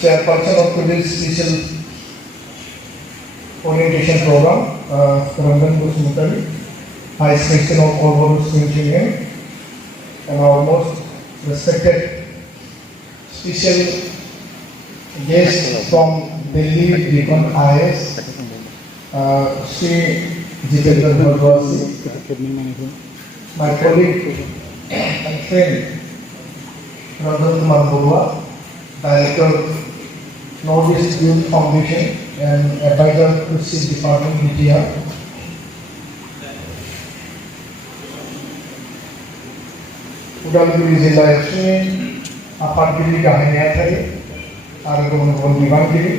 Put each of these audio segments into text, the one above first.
chairperson of today's special orientation program, Rangan Busmutali, Vice President of All World Student Union, and our most respected special guest from Delhi Deacon IS, Sri Jitendra Bhardwasi, my colleague and friend Rangan Kumar Burwa, Director Northeast Youth Foundation and Advisor to State Department Media. Udalguri Jilla Extreme, Apatgiri Gahani Athari, Argon Bivangiri,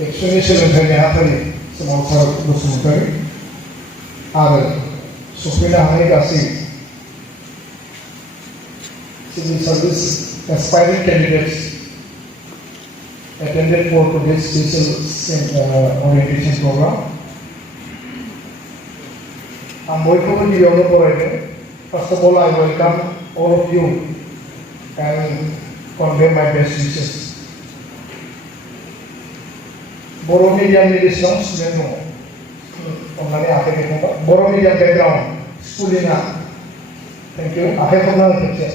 Explanation of Hani Athari, Samosar Busumutari, Ar Sufina Hani Gasi, Civil Service aspiring candidates attended for today's special orientation program. I'm welcome to the other. First of all, I welcome all of you and convey my best wishes. Boro medium listening student no, only aapke dekho. Boro medium background, schooling na. Thank you. Aapke kona picture.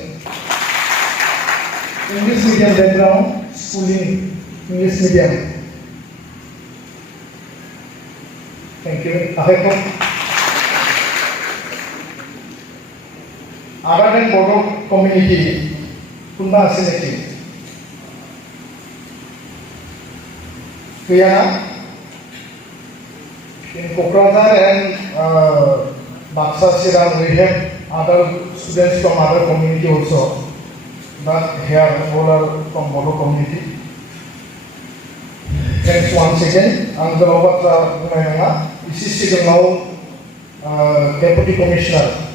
English medium background, schooling, English medium. Thank you. Aapke kona. Other than Bodo community, Kunda Asinaki. In Kokratar and Baksa Siram, we have other students from other community also. But here, all are from Bodo community. Thanks once again. I'm the Robert ICC now Deputy Commissioner.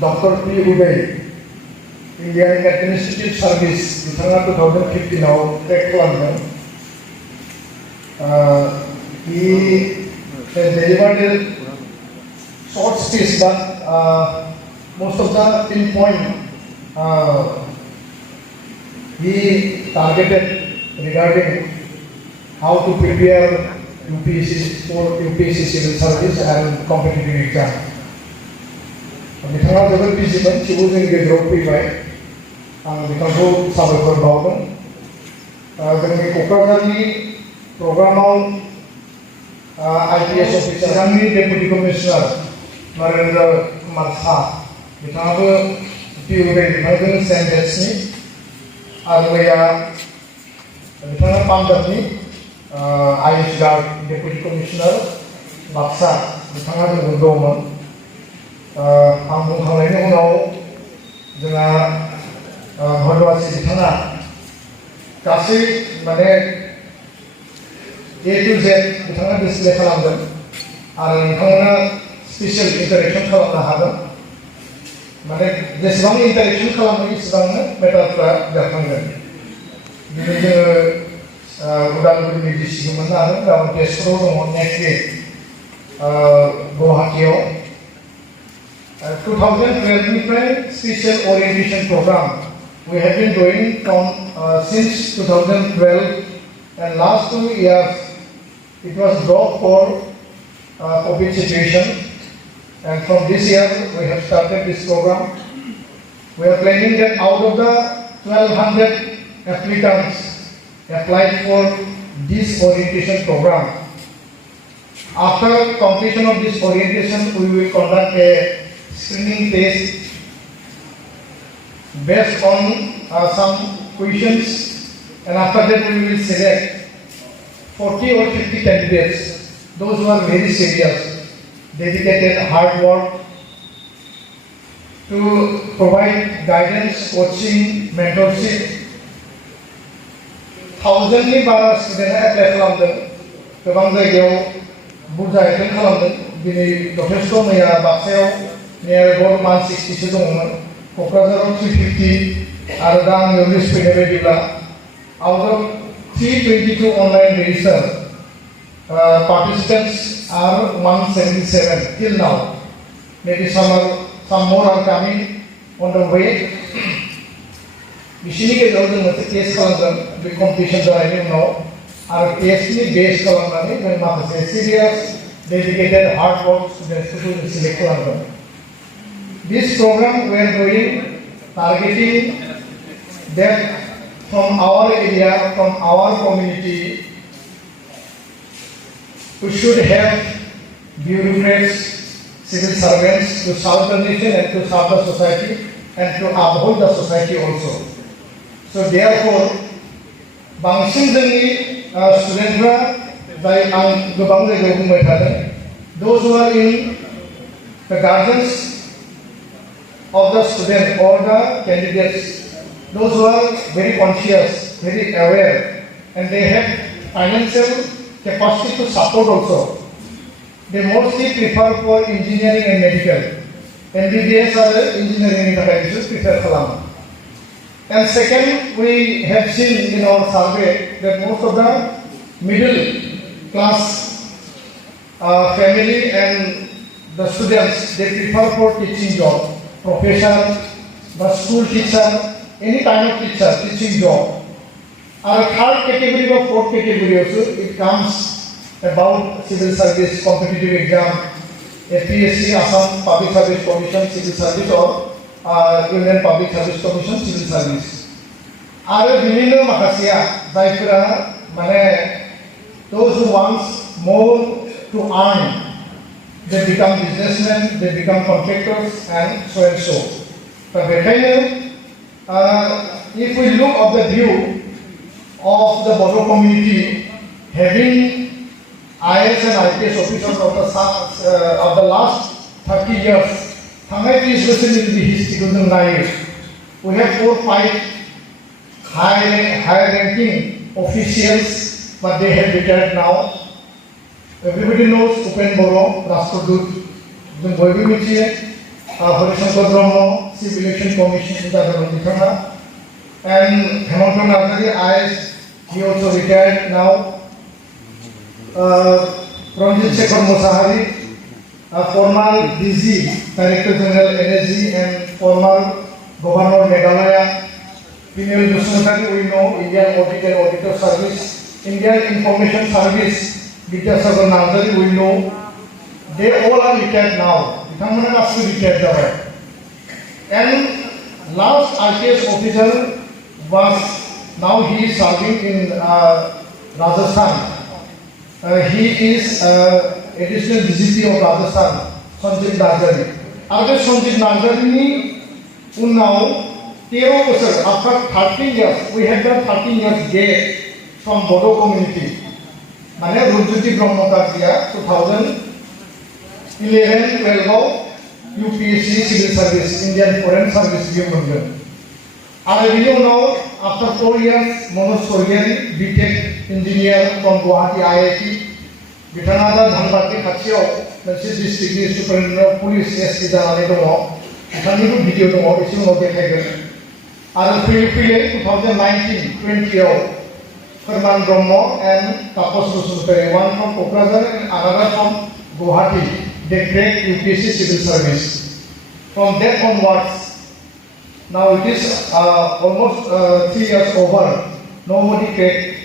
Dr. P. Uday, Indian Administrative Service, 2015 now, Tech London. He has delivered a short speech, but most of the pinpoint he targeted regarding how to prepare UPSC for UPSC civil service and competitive exam. बिथाङा जोबोद बिजिमोन थेवबो जोंनि गेजेराव फैबाय आं बिथांखौ साबायखर बावदों जोंनि क'क्राझारनि प्रग्रामाव IPS अफिसार चिरांनि डेपुटि कमिशनार नरेन्द्र कुमार सा बिथाङाबो पिउरे बिथांजों सेन्ट बेट्सनि आरो मैया बिथाङा पान्जाबनि आइएस गार्ड डेपुटि कमिशनार बाक्सा बिथाङा जोंजों दंमोन आं बुंखांनायनि उनाव जोंहा भद्रवासी बिथाङा गासै माने A to Z बिथाङा डिसप्ले खालामदों आरो नोंथांमोना स्पेसियेल इन्टारेक्सन खालामनो हागोन माने जेसेबां इन्टारेक्सन खालामो एसेबांनो मेटारफ्रा बेरखांगोन दिनै जोङो उदालगुरिनि डिस्ट्रिक्टखौ मोननो हादों गाबोन तेजपुराव दङ नेक्स्ट उइक गुवाहाटीयाव 2012 special orientation program we have been doing from since 2012 and last 2 years it was dropped for COVID situation and from this year we have started this program. We are planning that out of the 1200 applicants applied for this orientation program, after completion of this orientation we will conduct a screening test based on some questions and after that we will select 40 or 50 candidates, those who are very serious, dedicated, hard work to provide guidance, coaching, mentorship. Thousandly बारा students apply खालामदों, गोबां जायगायाव बुरजा attend खालामदों, दिनै जथेस्थ मैया बाक्सायाव near about 160 सो दङमोन क'क्राझाराव 350 आरो दा आंनियाव लिस्ट फैनाय बायदिब्ला out of 322 online register participants are 177 till now. Maybe some more are coming on the way. बिसिनि गेजेराव जों मोनसे टेस्ट खालामगोन बे कम्पिटिशन जानायनि उनाव आरो टेस्टनि बेस खालामनानै जों माखासे सिरियास डेडिकेटेड हार्ड वर्क स्टुडेन्ट्सफोरखौ जों सिलेक्ट खालामगोन. This program we are doing targeting that from our area, from our community, we should have bureaucrats, civil servants to serve the nation and to serve the society and to uphold the society also. So therefore, बांसिन जोंनि स्टुडेन्टफ्रा जाय आं गोबां जायगायाव बुंबाय थादों, those who are in the guardians of the student or the candidates, those who are very conscious, very aware, and they have financial capacity to support also. They mostly prefer for engineering and medical. MBBS or engineering in the prefer खालामो. And second, we have seen in our survey that most of the middle class family and the students, they prefer for teaching job, professor, the school teacher, any kind of teacher, teaching job. Our third category or fourth category also, it comes about civil service, competitive exam, APSC, Assam Public Service Commission, civil service or Union Public Service Commission, civil service. Our বিভিন্ন মাখাসিয়া যাইফরা মানে those who wants more to earn, they become businessmen, they become contractors, and so and so. But if we look at the view of the Bodo community having IAS and IPS officers of the last 30 years, is written in the history of the life. We have 4 or 5 high ranking officials, but they have retired now. Everybody knows Upen Boro, Rastrodut, Boybi Michie, Horishankar Brahmo, Civil Election Commission, and Hemanto Nagari, IAS, he also retired now. Pranjit Shekhar Musahari, former DG, Director General Energy and former Governor Meghalaya. Pinel Dusmutari, we know, Indian Audit and Auditor Service, Indian Information Service, Vidyasagar Nandari, we know. They all are retired now. Thamana also retired. And last IPS officer was, now he is serving in Rajasthan. He is additional DGP of Rajasthan, Sanjeev Narjari. After Sanjeev Narjari, now 13 years, after 13 years, we had done 13 years gap from Bodo community. Mane Rujjuti Brahmakatia 2011-12 UPSC Civil Service, Indian Foreign Service Union. And now, after 4 years, Manoj Sorgheri, BTech engineer from Guwahati IIT, Bitanada Dhanbati Khachiao, the district superintendent of police, SC Janani Domo, Bitanadu video Domo, issue of the Hagen. And 2019-20, Ferman Brahmo and Tapos Rusupere, one from Kokrajar and another from Guwahati, they cracked UPSC Civil Service. From that onwards, now it is almost 3 years over. Nobody cracked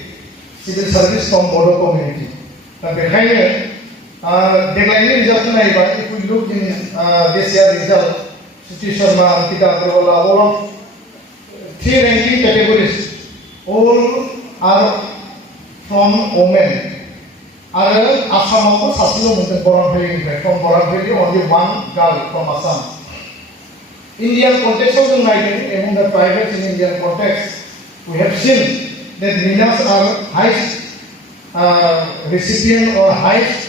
civil service from Bodo community. But behind it, declining result, if we look in this year result, Siti Sharma, Ankita Agarwala, all of 3 ranking categories, all are from women. Assam also Sasilo Muntan Boranveli, from Boranveli, only one girl from Assam. Indian context of the night, among the privates in Indian context, we have seen that winners are highest recipient or highest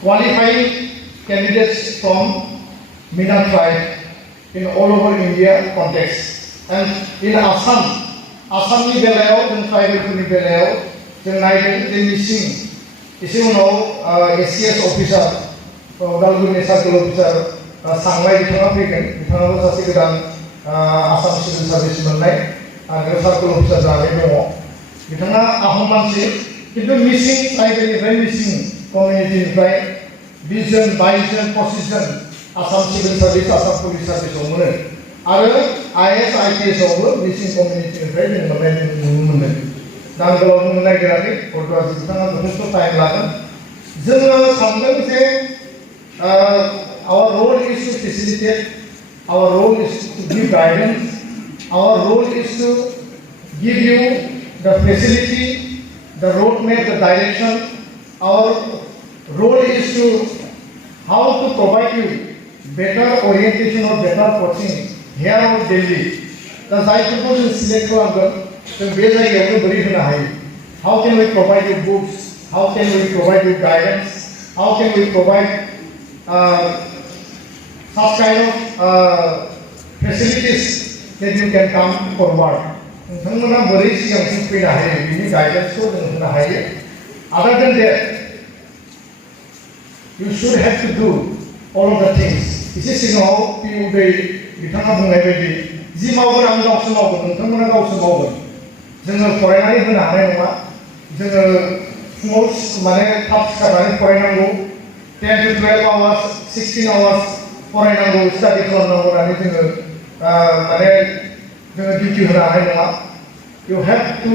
qualified candidates from Mina tribe in all over India context. And in Assam ni belao, then tribal ni belao, then night then missing. Issue now SCS officer, Udalguri circle officer. Sanglai bitanga faikan, bitanga sasi godan Assam Civil Service monnai, circle officer jane dong. Bitanga ahom mansi, kintu missing, very missing community right, vision, 22 John, Assam Civil Service, Assam Police Service mono. Aru IS IPS आवबो मिसिं कमिउनिटिनिफ्राय जों मोननाय नुनो मोनदों दा आं गोलाव बुंनो नागिराखै अब्ला बिथाङा जथेस्थ' टाइम लागोन जोङो सानदों जे our role is to facilitate, our role is to give guidance, our role is to give you the facility, the roadmap, the direction. Our role is to how to provide you better orientation or better coaching here or Delhi. The जायफोरखौ जों select खालामगोन जों बे जायगायावनो बोरै होनो हायो. How can we provide you books? How can we provide you guidance? How can we provide such kind of facilities that you can come forward. नोंथांमोना बोरै सिगांसिम फैनो हायो बिनि गाइडेन्सखौ जों होनो हायो. Other than that, you should have to do all of the things. इसे सिगाङाव पिउदै बिथाङा बुंनाय बायदि जि मावगोन आं गावसो मावगोन नोंथांमोना गावसो मावगोन. जोङो फरायनानै होनो हानाय नङा. जोङो फुङाव माने थाब सिखारनानै फरायनांगौ. 10 to 12 hours, 16 hours फरायनांगौ स्टाडि खालामनांगौ होननानै जोङो माने जोङो डिउटि होनो हानाय नङा. You have to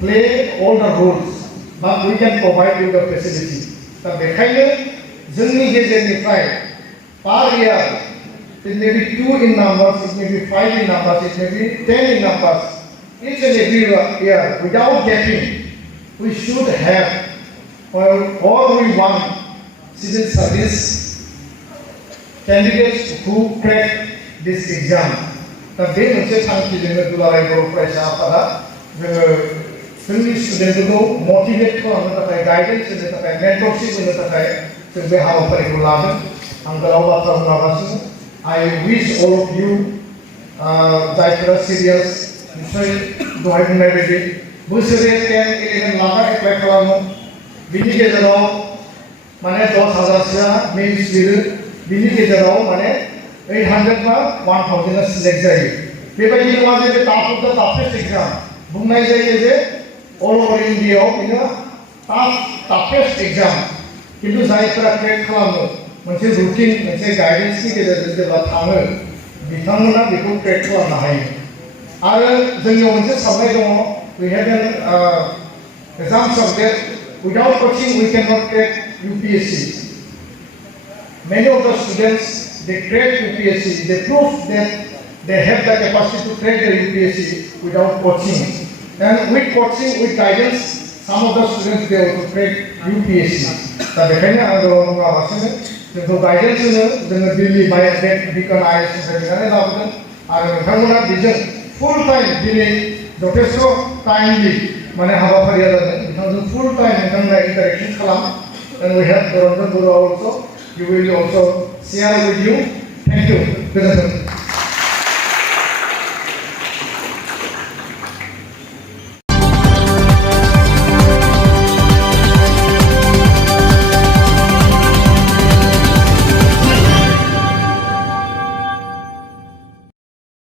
play all the roles, but we can provide you the facility. दा बेखायनो जोंनि गेजेरनिफ्राय per year it may be 2 in numbers, it may be 5 in numbers, it may be 10 in numbers. Each and every year, without getting, we should have or we want civil service candidates who crack this exam. दा बे मोनसे थांखि जोङो दुलाराय बर' फरायसा आफादा जोङो जोंनि स्टुडेन्टफोरखौ मटिभेट खालामनो थाखाय गाइडेन्स होनो थाखाय मेन्टरशिप होनो थाखाय जों बे हाबाफारिखौ लादों. आं गोलाव बाथ्रा बुङालासिनो I wish all of you जायफोरा सिरियास निश्चय दहाय बुंनाय बायदि बोसोरे 10-11 लाख एप्लाइ खालामो बिनि गेजेराव माने 10,000 मेन्स लिरो बिनि गेजेराव माने 800 बा 1000 सिलेक्ट जायो. बेबायदि नङा जे बे टाफेस्ट एग्जाम बुंनाय जायो जे अल ओभार इन्डियायाव बेनो टाफेस्ट एग्जाम किन्तु जायफोरा क्रेक खालामो मोनसे रुटिन मोनसे गाइडेन्सनि गेजेरजों जेब्ला थाङो बिथांमोना बेखौ क्रेक खालामनो हायो. आरो जोंनियाव मोनसे साननाय दङ we have an exam subject without coaching we cannot crack UPSC. Many of the students they crack UPSC, they prove that they have the capacity to crack the UPSC without coaching. And with coaching, with guidance, some of the students they also crack UPSC. दा बेखायनो आं गोबां बुङालासिनो जोंखौ guidance होनो जोङो दिल्ली बाय'टेक बिकन आइएसनिफ्राय लिंनानै लाबोदों आरो नोंथांमोना बेजों फुल टाइम दिनै जथेस्थ' टाइमलि माने हाबाफारिया जादों बिथांजों फुल टाइम नोंथांमोना इन्टारेक्सन खालाम. And we have Ratan Guru also. You will also share with you. Thank you.